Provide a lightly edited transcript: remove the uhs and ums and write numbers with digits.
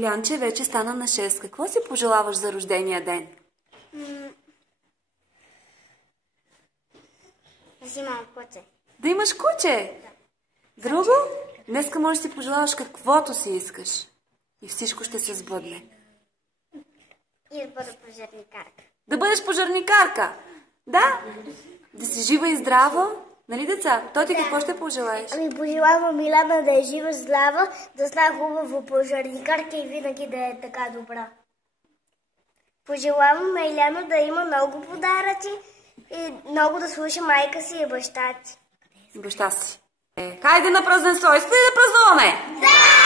Илянче вече стана на 6. Какво си пожелаваш за рождения ден? Да си имам куче. Да имаш куче? Да. Друго? Днеска можеш да си пожелаваш каквото си искаш. И всичко ще се сбъдне. И да бъда пожарникарка. Да бъдеш пожарникарка? Да? Да си жива и здрава? Нали, деца? Той ти какво ще пожелаеш? Ами пожелавам Милана да е жива, здрава, да стане хубава пожарникарка и винаги да е така добра. Пожелавам на Иляна да има много подаръци и много да слуша майка си и баща си. Баща си. Хайде на празненство! Искате ли да празнуваме? Да!